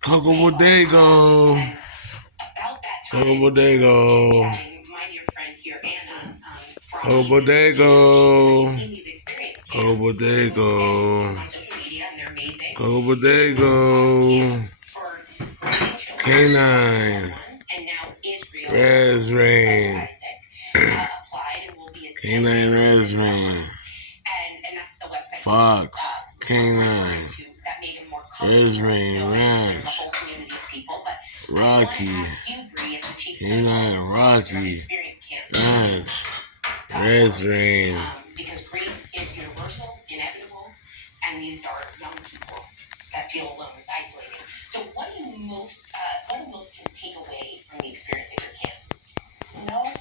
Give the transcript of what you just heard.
Coco Bodego. Coco Bodego. Coco Bodego. Coco Bodego. Coco Bodego. Canine. Reaz Rain. Canine Reaz Rain. Fox. Canine. Reaz Rain Ranch. Rocky. Canine Rocky. Ranch. Reaz Rain. Because grief is universal, inevitable, and these are young people that feel alone. It's isolating. So what do most kids take away from the experience at your camp?